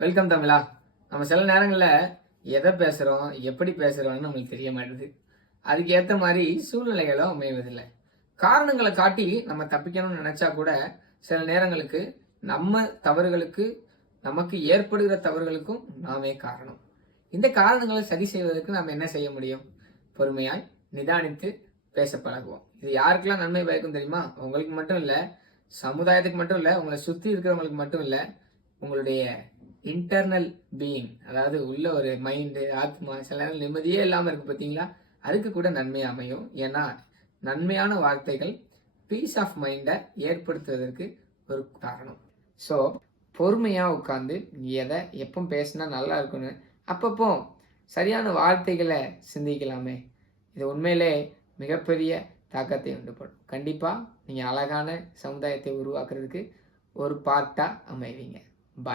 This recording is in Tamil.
வெல்கம் தமிழா. நம்ம சில நேரங்களில் எதை பேசுகிறோம், எப்படி பேசுகிறோம்னு நம்மளுக்கு தெரிய மாட்டேது. அதுக்கு ஏற்ற மாதிரி சூழ்நிலைகளும் அமைவதில்லை. காரணங்களை காட்டி நம்ம தப்பிக்கணும்னு நினச்சா கூட சில நேரங்களுக்கு நம்ம தவறுகளுக்கு, நமக்கு ஏற்படுகிற தவறுகளுக்கும் நாமே காரணம். இந்த காரணங்களை சரி செய்வதற்கு நாம் என்ன செய்ய முடியும்? பொறுமையாய் நிதானித்து பேச பழகுவோம். இது யாருக்கெல்லாம் நன்மை பயக்கும் தெரியுமா? உங்களுக்கு மட்டும் இல்லை, சமுதாயத்துக்கு மட்டும் இல்லை, உங்களை சுற்றி இருக்கிறவங்களுக்கு மட்டும் இல்லை, உங்களுடைய இன்டர்னல் பீயிங், அதாவது உள்ள ஒரு மைண்டு, ஆத்மா சில நேரம் நிம்மதியே இல்லாமல் இருக்குது பார்த்தீங்களா? அதுக்கு கூட நன்மை அமையும். ஏன்னா நன்மையான வார்த்தைகள் பீஸ் ஆஃப் மைண்டை ஏற்படுத்துவதற்கு ஒரு காரணம். ஸோ பொறுமையாக உட்காந்து எதை எப்போ பேசினா நல்லா இருக்குன்னு அப்பப்போ சரியான வார்த்தைகளை சிந்திக்கலாமே. இது உண்மையிலே மிகப்பெரிய தாக்கத்தை உண்டுபடும். கண்டிப்பாக நீங்கள் அழகான சமுதாயத்தை உருவாக்குறதுக்கு ஒரு பார்ட்டாக அமைவீங்க. பாய்.